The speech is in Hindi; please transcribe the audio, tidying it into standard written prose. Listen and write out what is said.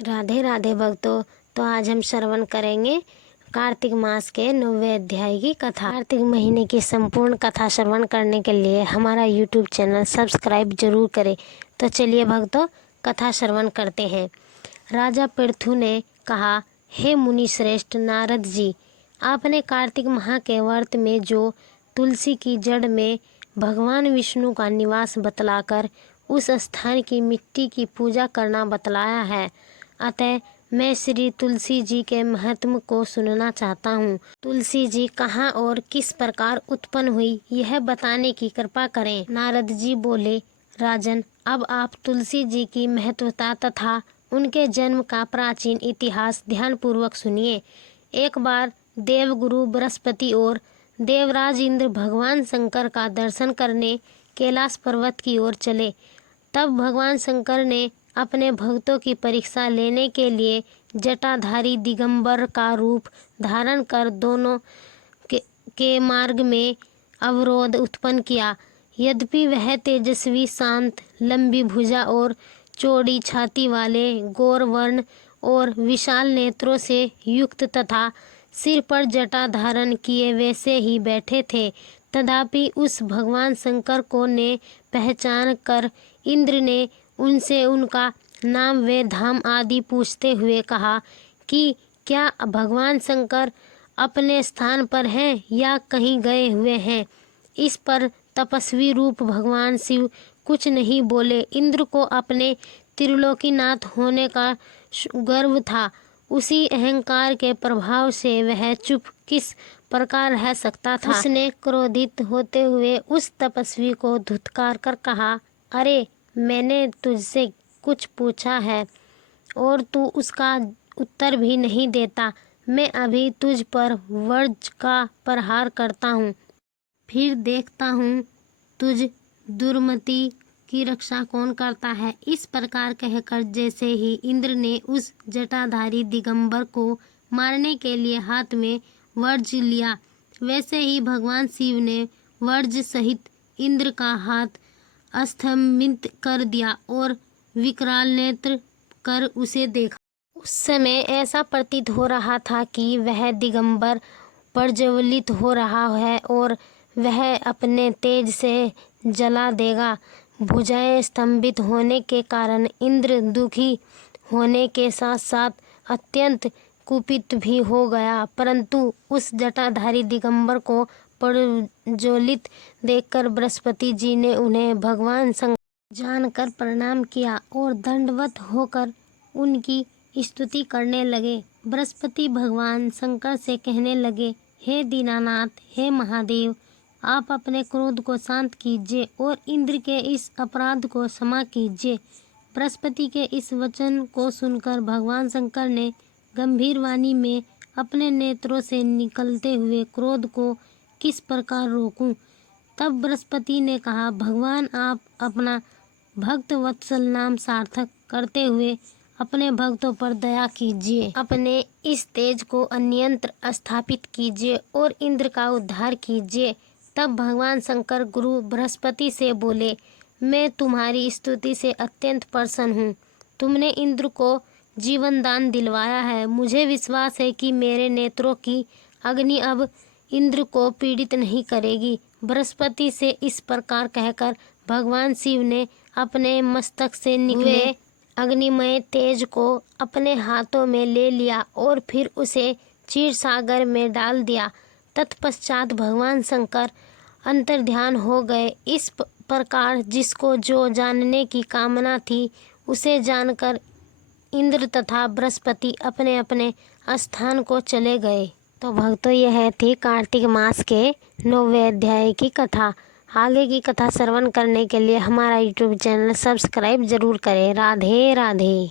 राधे राधे भक्तों। तो आज हम श्रवण करेंगे कार्तिक मास के 9वें अध्याय की कथा। कार्तिक महीने की संपूर्ण कथा श्रवण करने के लिए हमारा YouTube चैनल सब्सक्राइब जरूर करें। तो चलिए भक्तों, कथा श्रवण करते हैं। राजा पृथु ने कहा, हे मुनि श्रेष्ठ नारद जी, आपने कार्तिक माह के व्रत में जो तुलसी की जड़ में भगवान विष्णु का निवास बतलाकर उस स्थान की मिट्टी की पूजा करना बतलाया है, अतः मैं श्री तुलसी जी के महत्व को सुनना चाहता हूँ। तुलसी जी कहाँ और किस प्रकार उत्पन्न हुई, यह बताने की कृपा करें। नारद जी बोले, राजन, अब आप तुलसी जी की महत्वता तथा उनके जन्म का प्राचीन इतिहास ध्यानपूर्वक सुनिए। एक बार देवगुरु बृहस्पति और देवराज इंद्र भगवान शंकर का दर्शन करने कैलाश पर्वत की ओर चले। तब भगवान शंकर ने अपने भक्तों की परीक्षा लेने के लिए जटाधारी दिगंबर का रूप धारण कर दोनों के मार्ग में अवरोध उत्पन्न किया। यद्यपि वह तेजस्वी, शांत, लंबी भुजा और चौड़ी छाती वाले, गौर वर्ण और विशाल नेत्रों से युक्त तथा सिर पर जटा धारण किए वैसे ही बैठे थे। तथापि उस भगवान शंकर को ने पहचान कर इंद्र ने उनसे उनका नाम व धाम आदि पूछते हुए कहा कि क्या भगवान शंकर अपने स्थान पर हैं या कहीं गए हुए हैं। इस पर तपस्वी रूप भगवान शिव कुछ नहीं बोले। इंद्र को अपने त्रिलोकीनाथ होने का गर्व था। उसी अहंकार के प्रभाव से वह चुप किस प्रकार रह सकता था। उसने क्रोधित होते हुए उस तपस्वी को धुतकार कर कहा, अरे, मैंने तुझसे कुछ पूछा है और तू उसका उत्तर भी नहीं देता। मैं अभी तुझ पर वज्र का प्रहार करता हूँ, फिर देखता हूँ तुझ दुर्मति की रक्षा कौन करता है। इस प्रकार कहकर जैसे ही इंद्र ने उस जटाधारी दिगंबर को मारने के लिए हाथ में वज्र लिया, वैसे ही भगवान शिव ने वज्र सहित इंद्र का हाथ अस्तमित कर दिया और विकराल नेत्र कर उसे देखा। उस समय ऐसा प्रतीत हो रहा था कि वह दिगंबर प्रज्वलित हो रहा है और वह अपने तेज से जला देगा। भुजाएं स्तंभित होने के कारण इंद्र दुखी होने के साथ साथ अत्यंत कुपित भी हो गया, परंतु उस जटाधारी दिगंबर को प्रज्वलित देखकर बृहस्पति जी ने उन्हें भगवान शंकर जानकर प्रणाम किया और दंडवत होकर उनकी स्तुति करने लगे। बृहस्पति भगवान शंकर से कहने लगे, हे दीनानाथ, हे महादेव, आप अपने क्रोध को शांत कीजिए और इंद्र के इस अपराध को क्षमा कीजिए। बृहस्पति के इस वचन को सुनकर भगवान शंकर ने गंभीर वाणी में अपने नेत्रों से निकलते हुए क्रोध को किस प्रकार रोकूं। तब बृहस्पति ने कहा, भगवान, आप अपना भक्त वत्सल नाम सार्थक करते हुए अपने भक्तों पर दया कीजिए। अपने इस तेज को अन्यंत्र स्थापित कीजिए और इंद्र का उद्धार कीजिए। तब भगवान शंकर गुरु बृहस्पति से बोले, मैं तुम्हारी स्तुति से अत्यंत प्रसन्न हूँ। तुमने इंद्र को जीवन दान दिलवाया है। मुझे विश्वास है कि मेरे नेत्रों की अग्नि अब इंद्र को पीड़ित नहीं करेगी। बृहस्पति से इस प्रकार कहकर भगवान शिव ने अपने मस्तक से निकले अग्निमय तेज को अपने हाथों में ले लिया और फिर उसे क्षीर सागर में डाल दिया। तत्पश्चात भगवान शंकर अंतर्ध्यान हो गए। इस प्रकार जिसको जो जानने की कामना थी उसे जानकर इंद्र तथा बृहस्पति अपने अपने स्थान को चले गए। तो भक्तों, यह थी कार्तिक मास के 9वें अध्याय की कथा। आगे की कथा श्रवण करने के लिए हमारा YouTube चैनल सब्सक्राइब जरूर करें। राधे राधे।